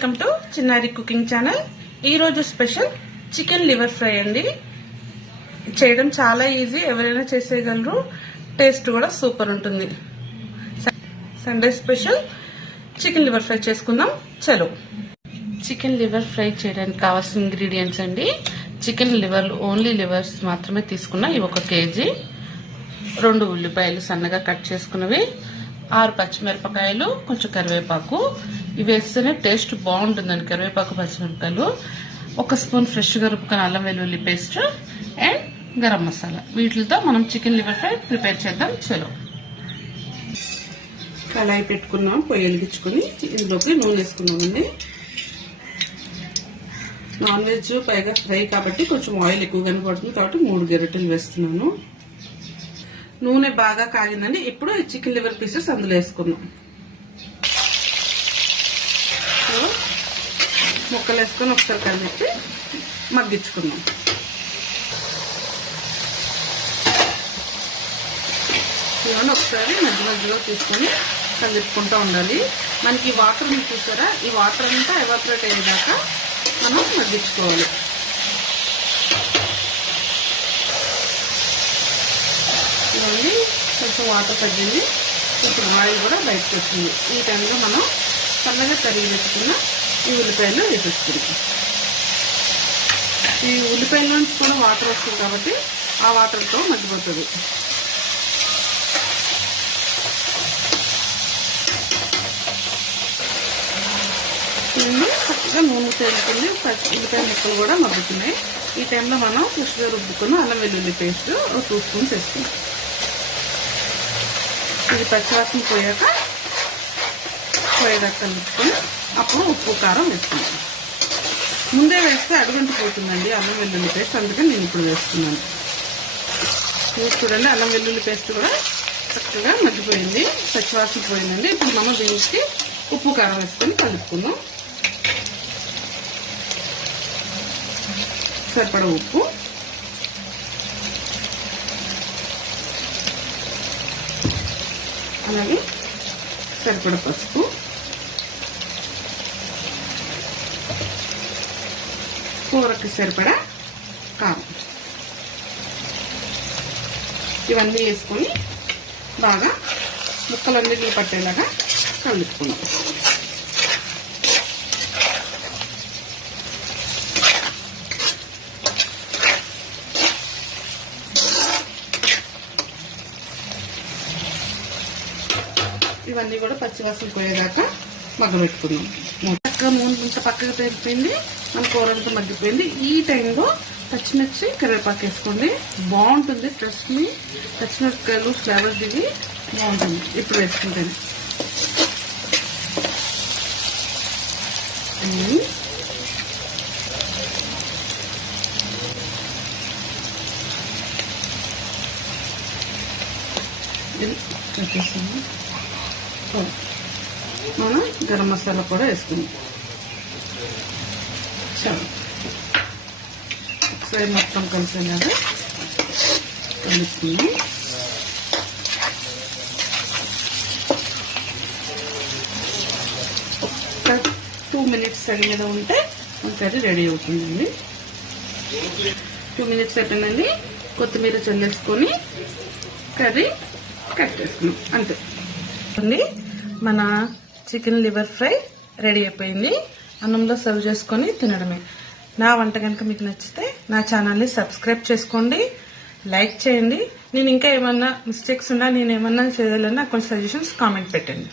Welcome to చిన్నారి cooking channel. ఈ రోజు స్పెషల్ చికెన్ లివర్ ఫ్రై అండి. చేయడం చాలా ఈజీ, ఎవరైనా చేసేయగలరు. టేస్ట్ కూడా సూపర్ ఉంటుంది. Sunday special chicken liver fry చేసుకుందాం. చలో. చికెన్ లివర్ ఫ్రై చేయడానికి కావాల్సిన ఇంగ్రీడియంట్స్ అండి. చికెన్ లివర్ ఓన్లీ లివర్స్ మాత్రమే తీసుకున్నా. ఇవి 1 కేజీ. 2 ఉల్లిపాయలు సన్నగా కట్ చేసుకున్నవి, 6 పచ్చిమిరపకాయలు, కొంచెం కరివేపాకు. ఇవి వేస్తేనే టేస్ట్ బాగుంటుందండి. కరివేపాకు, పచ్చిమిరపకాయలు, 1 స్పూన్ ఫ్రెష్గా రుబ్బుకున్న అల్లం వెల్లుల్లి పేస్ట్ అండ్ గరం మసాలా. వీటితో మనం చికెన్ లివర్ ఫ్రై ప్రిపేర్ చేద్దాం. చలో. కళాయి పెట్టుకున్నాం, పొయ్యి వెలిగించుకుని ఇందులోకి నూనె వేసుకున్నామండి. నాన్ వెజ్ పైగా ఫ్రై కాబట్టి కొంచెం ఆయిల్ ఎక్కువగానే పడుతుంది కాబట్టి 3 గరిటెలు వేస్తున్నాను. నూనె బాగా కాగిందండి. ఇప్పుడు చికెన్ లివర్ పీసెస్ అందులో వేసుకున్నాం. ముక్కలు వేసుకొని ఒకసారి కలిపి మగ్గించుకున్నాం. ఇవన్నీ ఒకసారి మధ్య మధ్యలో తీసుకొని కలుపుకుంటూ ఉండాలి. మనకి వాటర్ చూసారా, ఈ వాటర్ అంతా ఎవాపరేట్ అయ్యేదాకా మనం మగ్గించుకోవాలి. ఇవన్నీ కొంచెం వాటర్ తగ్గింది. కొంచెం ఆయిల్ కూడా బయటకు వచ్చింది. ఈ టైంలో మనం సన్నగా తరిగి పెట్టుకున్న ఈ ఉల్లిపాయలు వేసేసుకుంటాం. ఈ ఉల్లిపాయల నుంచి కూడా వాటర్ వస్తుంది కాబట్టి ఆ వాటర్తో మగ్గిపోతుంది. చక్కగా నూనె తేలుతుంది. ఉల్లిపాయ ముక్కలు కూడా మగ్గుతున్నాయి. ఈ టైంలో మనం ఫ్రెష్గా రుబ్బుకున్న అల్లం వెల్లుల్లి పేస్ట్ 2 స్పూన్స్ వేసుకుంటాం. ఇది పచ్చివాసన పోయేదాకా కలుపుకొని అప్పుడు ఉప్పు కారం వేసుకుంటాం. ముందే వేస్తే అడుగంటిపోతుందండి అల్లం వెల్లుల్లి పేస్ట్, అందుకని నేను ఇప్పుడు వేస్తున్నాను. చూడండి, అల్లం వెల్లుల్లి పేస్ట్ కూడా చక్కగా మగ్గిపోయింది, పచ్చివాసన పోయిందండి. ఇప్పుడు మనం దీనికి ఉప్పు కారం వేసుకొని కలుపుకుందాం. సరిపడా ఉప్పు, అలాగే సరిపడా పసుపు, కూరకి సరిపడా కారం. ఇవన్నీ వేసుకొని బాగా ముక్కలన్నిటిని పట్టేలాగా కలుపుకుందాం. ఇవన్నీ కూడా పచ్చివాసన పోయేదాకా మగ్గబెట్టుకుందాం. చక్కగా నూనె పక్కకు తెగిపోయింది, మన కూర అంతా మగ్గిపోయింది. ఈ టైంలో పచ్చిమిర్చి, కరివేపాకు వేసుకోండి. బాగుంటుంది. ట్రస్ట్ మీ, పచ్చిమిరపకాయలు ఫ్లేవర్ దిగి బాగుంటుంది ఇప్పుడు వేసుకుంటాను. మనం గరం మసాలా కూడా వేసుకుందాం. చాలా ఒకసారి మొత్తం కలిసేలాగా కలుపుకుందాం. ఒక 2 మినిట్స్ సరి మీద ఉంటే మన కర్రీ రెడీ అవుతుందండి. 2 మినిట్స్ అయిపోయిందండి. కొత్తిమీర చల్లేసుకొని కర్రీ కట్ చేసుకున్నాం. అంతే మన చికెన్ లివర్ ఫ్రై రెడీ అయిపోయింది. అన్నంలో సర్వ్ చేసుకొని తినడమే. నా వంట కనుక మీకు నచ్చితే నా ఛానల్ని సబ్స్క్రైబ్ చేసుకోండి, లైక్ చేయండి. నేను ఇంకా ఏమన్నా మిస్టేక్స్ ఉన్నా, నేను ఏమన్నా చేయాలన్నా కొన్ని సజెషన్స్ కామెంట్ పెట్టండి.